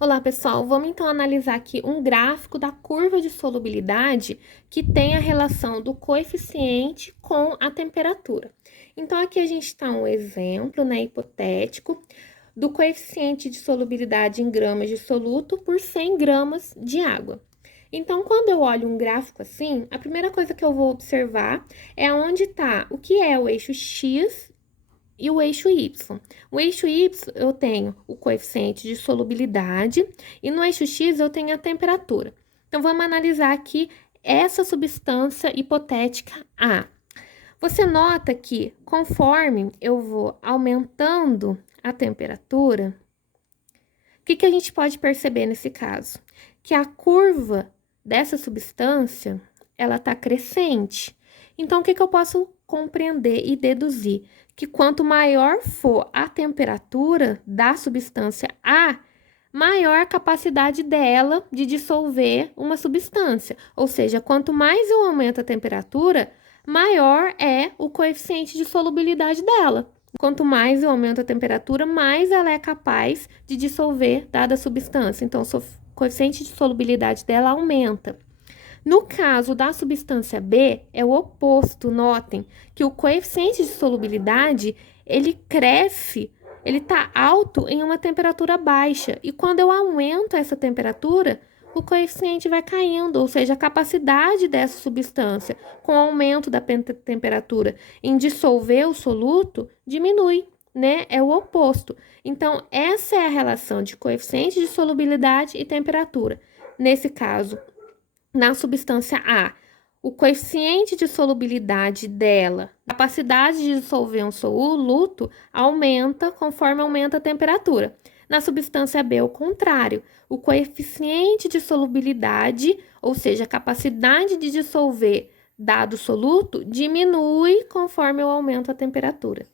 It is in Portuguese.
Olá, pessoal. Vamos então analisar aqui um gráfico da curva de solubilidade que tem a relação do coeficiente com a temperatura. Então, aqui a gente está um exemplo, né, hipotético, do coeficiente de solubilidade em gramas de soluto por 100 gramas de água. Então, quando eu olho um gráfico assim, a primeira coisa que eu vou observar é onde está o que é o eixo X e o eixo Y. O eixo Y eu tenho o coeficiente de solubilidade e no eixo X eu tenho a temperatura. Então, vamos analisar aqui essa substância hipotética A. Você nota que conforme eu vou aumentando a temperatura, o que a gente pode perceber nesse caso? Que a curva dessa substância, ela está crescente. Então, o que eu posso compreender e deduzir? Que quanto maior for a temperatura da substância A, maior a capacidade dela de dissolver uma substância. Ou seja, quanto mais eu aumento a temperatura, maior é o coeficiente de solubilidade dela. Quanto mais eu aumento a temperatura, mais ela é capaz de dissolver dada substância. Então, o coeficiente de solubilidade dela aumenta. No caso da substância B, é o oposto. Notem que o coeficiente de solubilidade, ele cresce, ele está alto em uma temperatura baixa. E quando eu aumento essa temperatura, o coeficiente vai caindo, ou seja, a capacidade dessa substância, com o aumento da temperatura em dissolver o soluto, diminui, né? É o oposto. Então, essa é a relação de coeficiente de solubilidade e temperatura. Nesse caso, na substância A, o coeficiente de solubilidade dela, a capacidade de dissolver um soluto, aumenta conforme aumenta a temperatura. Na substância B, o contrário, o coeficiente de solubilidade, ou seja, a capacidade de dissolver dado soluto, diminui conforme eu aumento a temperatura.